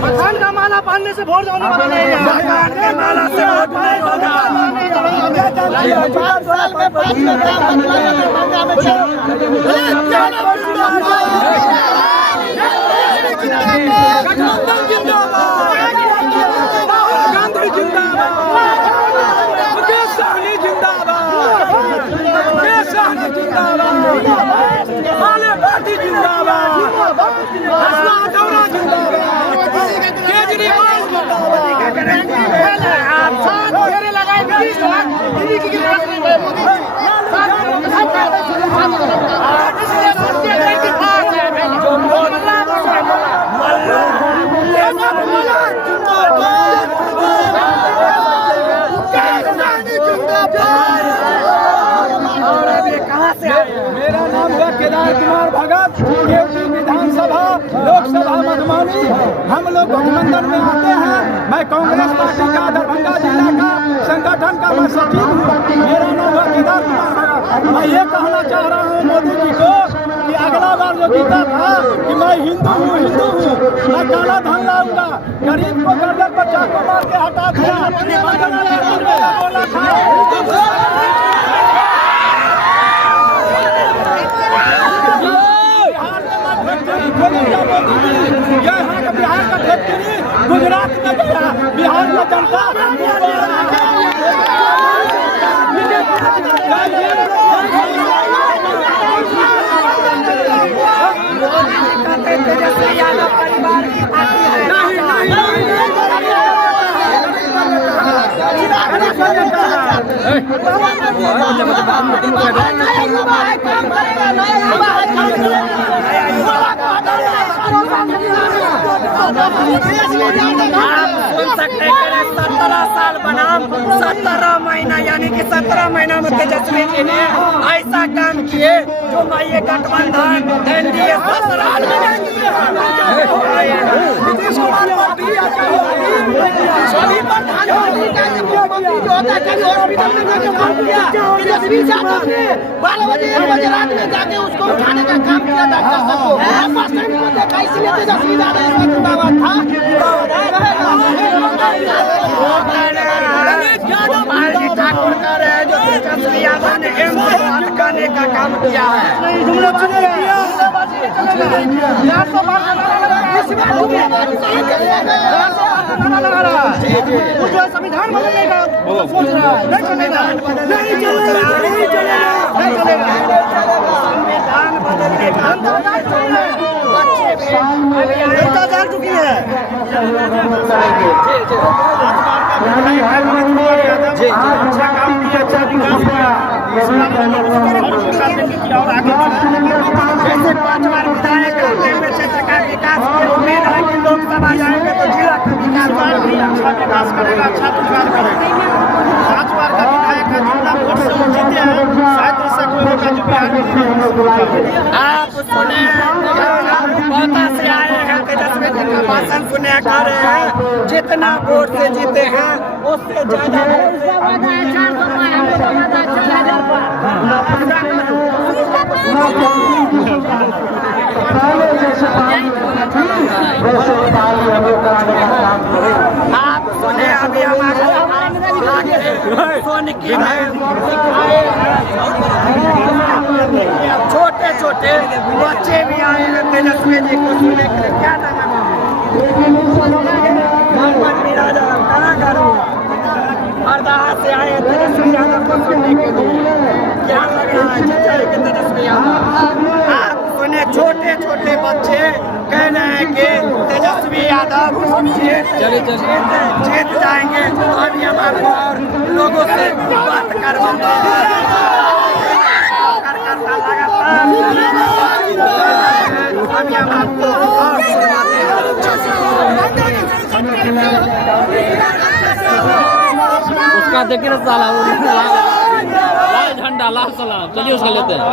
पठान का माला पहनने से वोट जाने वाला नहीं है। पठान के माला से वोट नहीं होगा। मेरा नाम है केदार कुमार भगत, केवटी विधानसभा लोकसभा मधुबनी। हम लोग गठबंधन में आते हैं। मैं कांग्रेस पार्टी का दरभंगा जिला का संगठन का मैं सचिव हूँ। मेरा नाम है केदार कुमार भगत। मैं ये कहना चाह रहा हूँ मोदी जी को कि अगला बार जो जीता था कि मैं हिंदू हूँ, मैं काला धन लाऊंगा, गरीब को गर्दन पर चाकू मार के हटा दिया। बिहार का फैक्ट्री गुजरात में गया, बिहार में जनता सुन सकते हैं 17 साल बनाम 17 महीना, यानी कि 17 महीना में तेजस्वी जी ने ऐसा काम किए जो मैं ये गठबंधन एनडीए 17 12 बजे 1 बजे रात में जाके उसको उठाने का काम किया डॉक्टर सबको। इसलिए तेजस्वी जिंदाबाद था। ठाकुर का रहे जो तेजस्वी यादव ने एम्स करने का काम किया है। संविधान बदलने का सोच रहा है, नहीं चलेगा, नहीं चलेगा, नहीं चलेगा, नहीं चलेगा। संविधान बदलने का जनता जान चुकी है। अच्छा काम किया, अच्छा विकास किया और आगे जैसे 5 बार विधायक क्षेत्र का विकास की उम्मीद है कि लोकसभा जाएंगे तो जिला का विकास भी अच्छा विकास करेगा, अच्छा विकास करेगा। 5 बार का विधायक का जितना वोट से वो जीते हैं, शायद ऐसा कोई होगा जो बिहार में आप सुने कोटा से आए हैं, तेजस्वी जी का भाषण सुने कर रहे हैं। जितना वोट से जीते हैं उससे ज्यादा आप सुने अभी हमारे छोटे छोटे बच्चे भी आए हैं तेजस्वी जी को सुनने के लिए। क्या नाम है? मोहम्मद मिराज कहाँ घर हो? हरदाहा से आए हैं तेजस्वी यादव को सुनने के लिए। क्या लग रहा है कि तेजस्वी यादव? आप सुने छोटे छोटे बच्चे कह रहे हैं कि तेजस्वी यादव जीत जाएंगे। अभी हमारे और लोगों से बात करवाते हैं। अभी हम आपको और उसका देखिए ना साला, वो लाल झंडा लाल सलाम, चलिए उसका लेते हैं।